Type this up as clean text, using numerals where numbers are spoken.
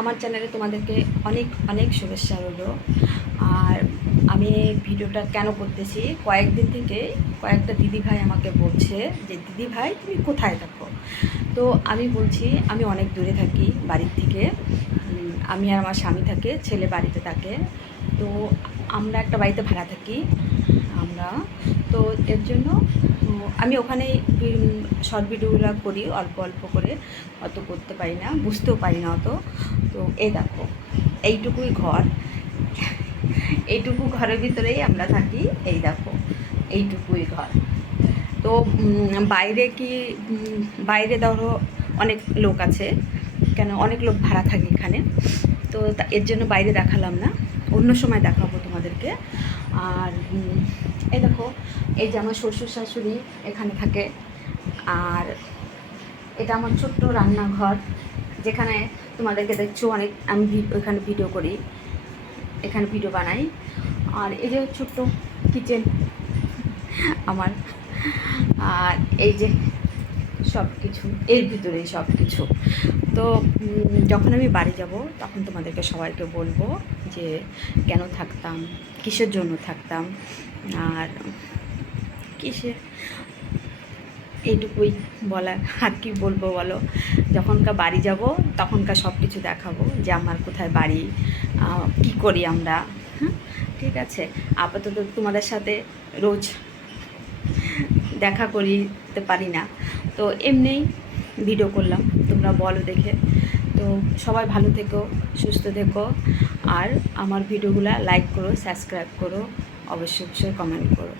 আমার চ্যানেলে তোমাদেরকে অনেক অনেক শুভেচ্ছা রইল। আর আমি ভিডিওটা কেন করতেছি, কয়েকদিন থেকে কয়েকটা দিদিভাই আমাকে বলছে যে দিদিভাই তুমি কোথায় থাকো। তো আমি বলছি আমি অনেক দূরে থাকি বাড়ির থেকে। আমি আর আমার স্বামী থাকে, ছেলে বাড়িতে থাকে। তো আমরা একটা বাড়িতে ভাড়া থাকি আমরা। তো এর জন্য আমি ওখানেই শর্ট ভিডিওগুলো করি অল্প অল্প করে, অত করতে পারি না, বুঝতেও পারি না অত। তো এই দেখো এইটুকুই ঘর, এইটুকু ঘরের ভিতরেই আমরা থাকি। এই দেখো এইটুকুই ঘর। তো বাইরে কি বাইরে ধরো অনেক লোক আছে, কেন অনেক লোক ভাড়া থাকে এখানে। তো এর জন্য বাইরে দেখালাম না, অন্য সময় দেখাবো তোমাদেরকে। আর এই দেখো এই যে আমার শ্বশুর শাশুড়ি এখানে থাকে। আর এটা আমার ছোট্ট রান্নাঘর, যেখানে তোমাদেরকে দেখছো অনেক আমি ওইখানে ভিডিও করি, এখানে ভিডিও বানাই। আর এই যে ছোট্ট কিচেন আমার। আর এই যে সব কিছু এর ভিতরেই সব কিছু। তো যখন আমি বাড়ি যাব তখন তোমাদেরকে সবাইকে বলবো যে কেন থাকতাম, কিসের জন্য থাকতাম, আর কিসে, এইটুকুই বলার। আর কি বলবো বলো, যখনকার বাড়ি যাব তখনকার সব কিছু দেখাবো যে আমার কোথায় বাড়ি, কি করি আমরা। হ্যাঁ ঠিক আছে, আপাতত তোমাদের সাথে রোজ দেখা করিতে পারি না, তো এমনিই ভিডিও করলাম, তোমরা বলো দেখে। তো সবাই ভালো থেকো, সুস্থ থেকো। আর আমার ভিডিওগুলো লাইক করো, সাবস্ক্রাইব করো, অবশ্যই অবশ্যই কমেন্ট করো।